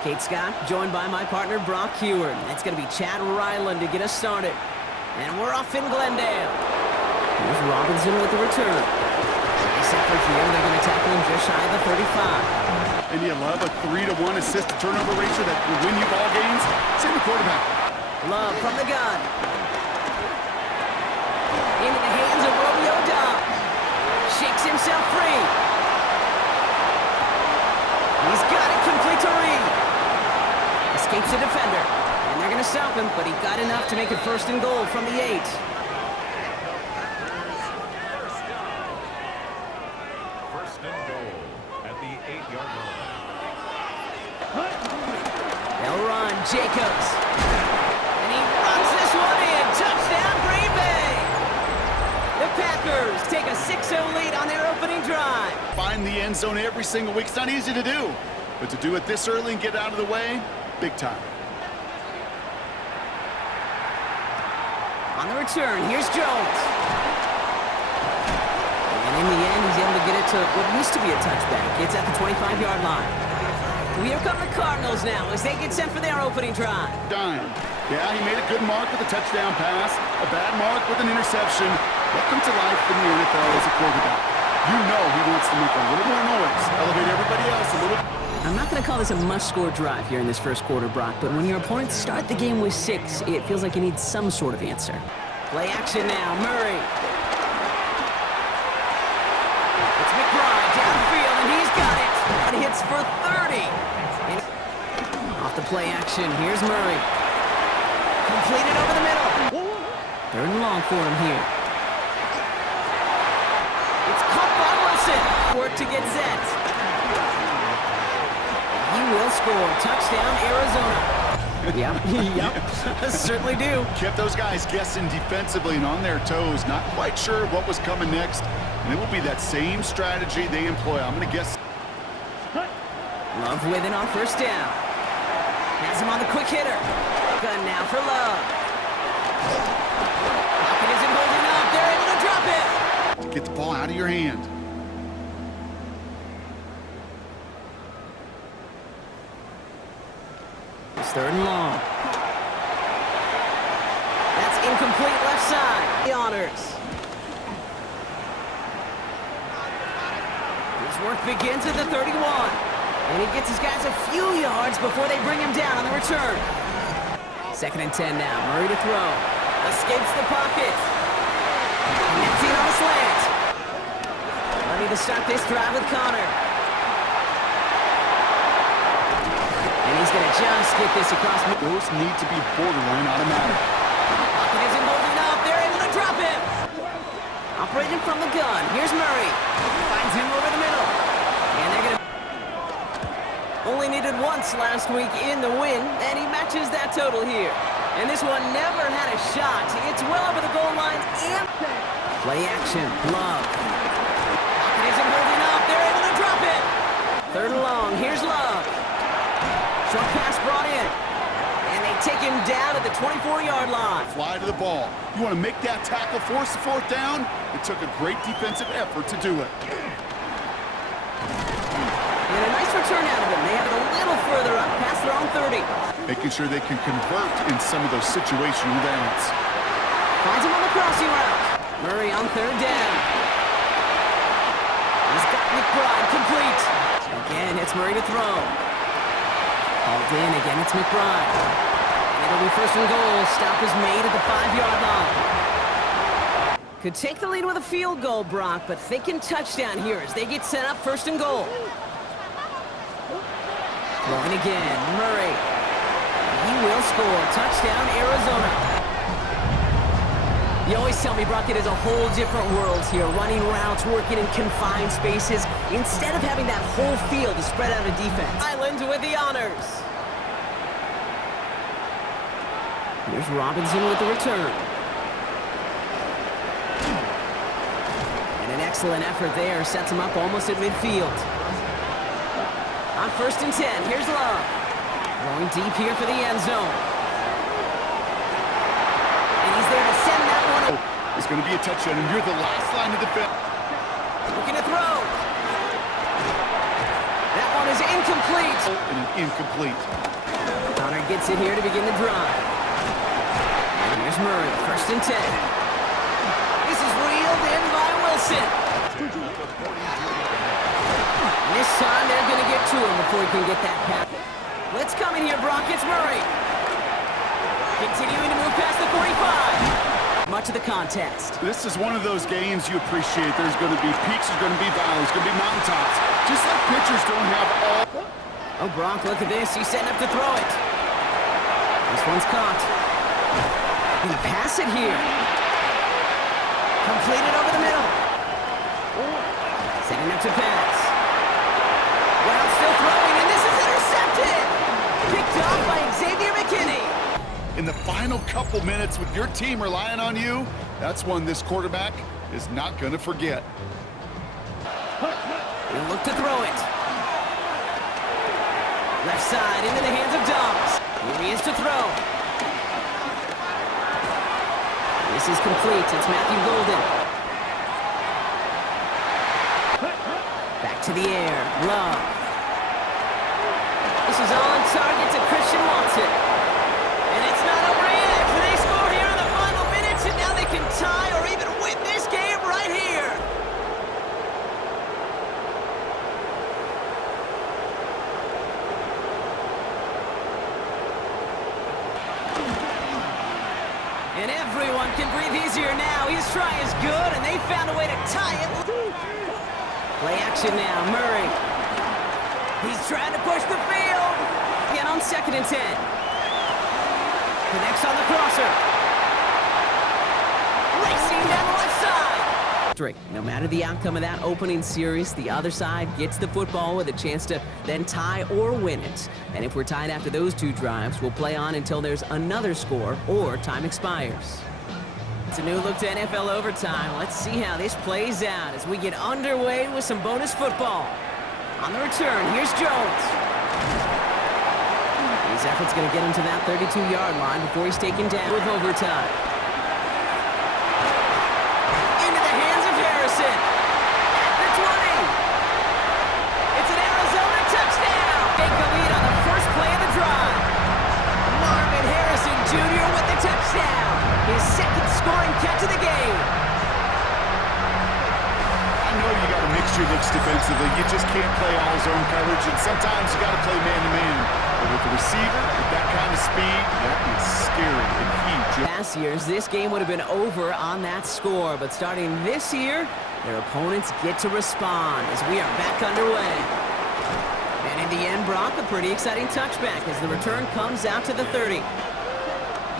Kate Scott, joined by my partner, Brock Heward. It's going to be Chad Ryland to get us started. And we're off in Glendale. Here's Robinson with the return. Nice effort here. They're going to tackle him just shy of the 35. And you love a 3-to-1 assist-to-turnover ratio that will win you ball games. Send the quarterback. Love from the gun. Into the hands of Romeo Dobb. Shakes himself free. He's got it complete to Reed. Escapes the defender. And they're going to stop him, but he got enough to make it 1st and goal from the 8. First and goal at the 8-yard line. They'll run. Jacobs. And he runs this one in. Touchdown, Green Bay. The Packers take a 6-0 lead on their opening drive. Find the end zone every single week. It's not easy to do. But to do it this early and get out of the way, big time. On the return, here's Jones. And in the end, he's able to get it to what used to be a touchback. It's at the 25-yard line. Here come the Cardinals now as they get set for their opening drive. Dime. Yeah, he made a good mark with a touchdown pass, a bad mark with an interception. Welcome to life in the NFL as a quarterback. You know he wants to make a little more noise, elevate everybody else a little. I'm not going to call this a must-score drive here in this first quarter, Brock, but when your opponents start the game with 6, it feels like you need some sort of answer. Play action now, Murray. It's McBride downfield, and he's got it. It hits for 30. And off the play action, here's Murray. Completed over the middle. 3rd and long for him here. It's caught by Wilson. Work to get set. He will score. Touchdown, Arizona. Yep, certainly do. Kept those guys guessing defensively and on their toes, not quite sure what was coming next. And it will be that same strategy they employ. I'm going to guess. Love with it on 1st down. Has him on the quick hitter. Gun now for Love. Pocket isn't holding up. They're able to drop it. Get the ball out of your hand. It's 3rd and long. That's incomplete left side. The honors. His work begins at the 31. And he gets his guys a few yards before they bring him down on the return. 2nd and 10 now. Murray to throw. Escapes the pocket. Connecting on the slant. Ready to start this drive with Connor. And he's going to just get this across. Those need to be borderline automatic. Pocket isn't holding up. They're able to drop him. Operating from the gun. Here's Murray. Finds him over the middle. And they're going to... Only needed once last week in the win, and he matches that total here. And this one never had a shot. It's well over the goal line and... Play action. Love. Pocket isn't holding up. They're able to drop it. 3rd and long. Here's Love. Short pass brought in. And they take him down at the 24-yard line. Fly to the ball. You want to make that tackle, force the 4th down? It took a great defensive effort to do it. And a nice return out of him. They have it a little further up, past their own 30. Making sure they can convert in some of those situational downs. Finds him on the crossing route. Murray on 3rd down. He's got McBride complete. Again, it's Murray to throw. Hauled in, again it's McBride. And it'll be 1st and goal. Stop is made at the 5-yard line. Could take the lead with a field goal, Brock, but thinking touchdown here as they get set up 1st and goal. Throwing again, Murray. He will score. Touchdown, Arizona. You always tell me, Brock, it is a whole different world here. Running routes, working in confined spaces, instead of having that whole field to spread out a defense. Island with the honors. Here's Robinson with the return. And an excellent effort there. Sets him up almost at midfield. On 1st and 10, here's Love. Going deep here for the end zone. And he's there to send that one. It's going to be a touchdown, and you're the last line of defense. Looking to throw. That one is incomplete. And an incomplete. Connor gets it here to begin the drive. And here's Murray, 1st and 10. This is reeled in by Wilson. And this time they're going to get to him before he can get that pass. Let's come in here, Brock. It's Murray. Continuing to move past the 45. Much of the contest. This is one of those games you appreciate. There's going to be peaks, there's going to be valleys, there's going to be mountaintops. Just like pitchers don't have all... Oh, Brock, look at this. He's setting up to throw it. This one's caught. Gonna pass it here. Completed over the middle. Setting up to pass. Well, still throwing, and this is intercepted. Picked off by Xavier McKinney. In the final couple minutes with your team relying on you, that's one this quarterback is not going to forget. He'll look to throw it. Left side into the hands of Dobbs. Here he is to throw. This is complete. It's Matthew Golden. Back to the air. Love. This is on target to Christian Watson. And it's not over yet. They score here in the final minutes, and now they can tie or even win this game right here. And everyone can breathe easier now. His try is good, and they found a way to tie it. Play action now, Murray. He's trying to push the field. Again on 2nd and 10. Connects on the crosser. Racing down the left side. No matter the outcome of that opening series, the other side gets the football with a chance to then tie or win it. And if we're tied after those 2 drives, we'll play on until there's another score or time expires. It's a new look to NFL overtime. Let's see how this plays out as we get underway with some bonus football. On the return, here's Jones. His effort's going to get him to that 32-yard line before he's taken down with overtime. Into the hands of Harrison. At the 20. It's an Arizona touchdown. Take the lead on the first play of the drive. Marvin Harrison Jr. with the touchdown. His 2nd scoring catch of the game. I know you got to mix your looks defensively. You just can't play all zone coverage, and sometimes you got to play man-to-man. But with the receiver, with that kind of speed, that is scary and huge. Past years, this game would have been over on that score, but starting this year, their opponents get to respond as we are back underway. And in the end, Brock, a pretty exciting touchback as the return comes out to the 30.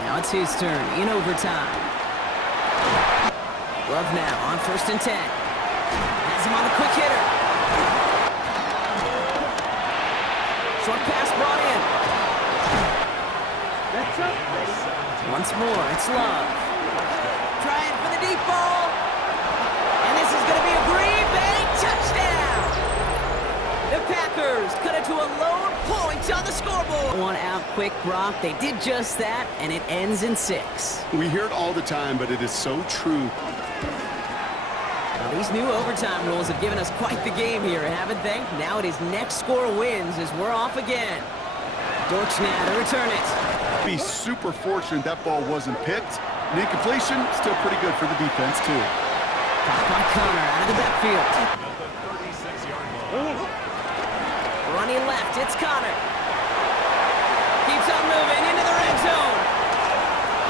Now it's his turn in overtime. Love now on 1st and 10. Has him on the quick hitter. Short pass brought in. Once more, it's Love. Trying for the deep ball. And this is going to be a Green Bay touchdown. The Packers cut it to a lone point on the scoreboard. One out quick, Brock. They did just that, and it ends in 6. We hear it all the time, but it is so true. Now, these new overtime rules have given us quite the game here, haven't they? Now it is next score wins as we're off again. Dortch now to return it. Be super fortunate that ball wasn't picked. An incompletion, still pretty good for the defense, too. Caught by Connor out of the backfield. At the 36-yard line. Running left, it's Connor. Keeps on moving into the red zone.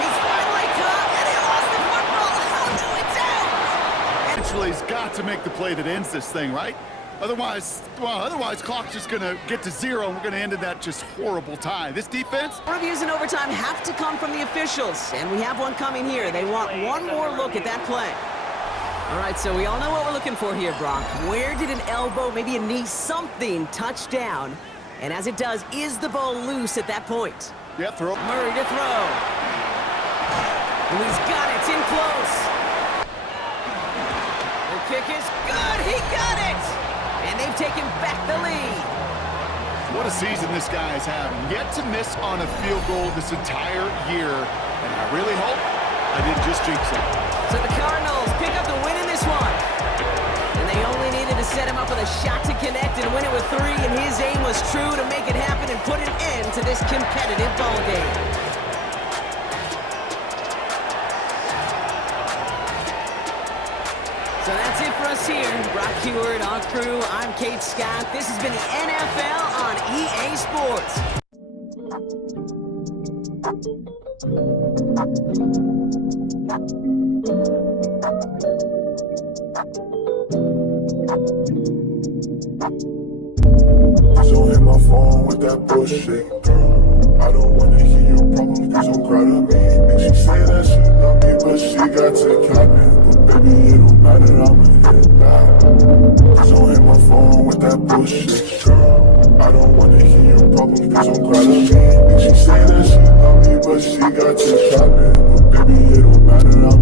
He's finally caught, and he lost the football. Oh, no, it's out! Eventually, he's got to make the play that ends this thing, right? Otherwise, clock's just going to get to 0, and we're going to end in that just horrible tie. This defense... Reviews in overtime have to come from the officials, and we have one coming here. They want one more look at that play. All right, so we all know what we're looking for here, Brock. Where did an elbow, maybe a knee, something touch down? And as it does, is the ball loose at that point? Yeah, throw. Murray to throw. And he's got it. It's in close. The kick is good. He got it. And they've taken back the lead. What a season this guy is having. Yet to miss on a field goal this entire year. And I really hope I didn't just jinx it. So the Cardinals pick up the win in this one. And they only needed to set him up with a shot to connect and win it with 3, and his aim was true to make it happen and put an end to this competitive ballgame. So that's it for us here. Brock Heward, our crew, I'm Kate Scott. This has been the NFL on EA Sports. So hit my phone with that bullshit, girl. I don't wanna hear your problems, please don't cry to me. Think she say that she love me, but she got to capping. But baby, it don't matter, I'ma hit back. So hit my phone with that bullshit, girl. I don't wanna hear your problems, please don't cry to me. Think she say that she love me, but she got to capping. But baby, it don't matter,